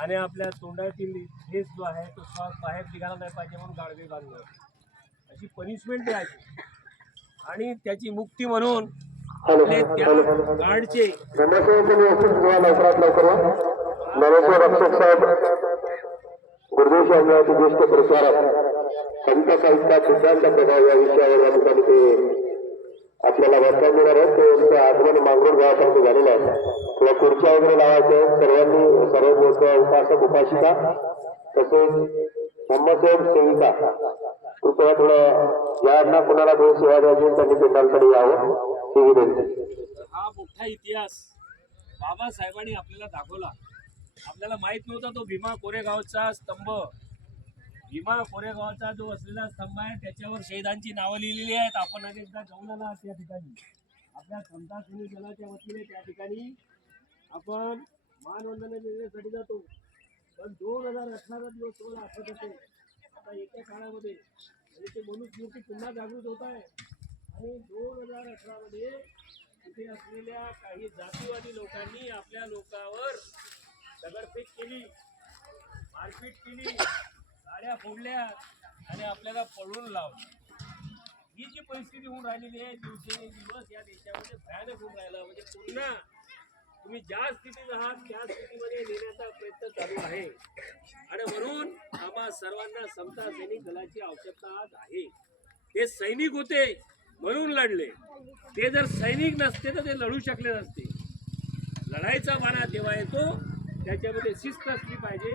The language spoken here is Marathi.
आणि आपल्या तोंडातील फेस जो आहे तो श्वास बाहेर निघाला नाही पाहिजे म्हणून गाडवे बांधणं अशी पनिशमेंट द्यायची आणि त्याची मुक्ती म्हणून आपले त्या गार्डचे गुरुदेव स्वामीचे ज्येष्ठ प्रचारक संत साहित्यात सिद्धांत प्रभाव या विषयावर या ठिकाणी ते आपल्याला व्याख्यान देणार आहेत. ते आगमन मांगरूळ गावापर्यंत झालेलं आहे. किंवा खुर्च्या वगैरे लावायचं सर्वांनी सर्व लोक उपासक उपासिका तसेच धम्मसेवक सेविका कृपया थोडं ज्यांना कोणाला थोडी सेवा द्यायची त्यांनी पेटांकडे यावं ही विनंती. हा मोठा इतिहास बाबासाहेबांनी आपल्याला दाखवला. आपल्याला माहित नव्हता तो भीमा कोरेगावचा स्तंभ. भीमा कोरेगावचा जो असलेला स्तंभ आहे त्याच्यावर शहीदांची नावं लिहिलेली आहेत. आपण अनेकदा जाऊन आला त्या ठिकाणी आपल्या समता सैनिक दलाच्या वतीने त्या ठिकाणी आपण मानवंदना देण्यासाठी जातो. पण 2018 दिवस तुम्हाला आठवत असेल आता येत्या काळामध्ये म्हणजे ते मनुस्मृती पुन्हा जागृत होत आहे आणि 2018 मध्ये तिथे असलेल्या काही जातीवादी लोकांनी आपल्या लोकांवर दगडफेक केली, मारपीट केली, गाड्या फोडल्या आणि आपल्याला पळून लावलं. ही जी परिस्थिती होऊन राहिलेली आहे दिवसेंदिवस या देशामध्ये भयानक होऊन राहिला. म्हणजे पुन्हा तुम्ही ज्या स्थितीत आहात त्या स्थितीमध्ये नेण्याचा प्रयत्न चालू आहे आणि म्हणून आम्हा सर्वांना समता सैनिक दलाची आवश्यकता आज आहे. ते सैनिक होते म्हणून लढले. ते जर सैनिक नसते तर ते लढू शकले नसते. लढाईचा माना तेव्हा येतो त्याच्यामध्ये शिस्त असली पाहिजे.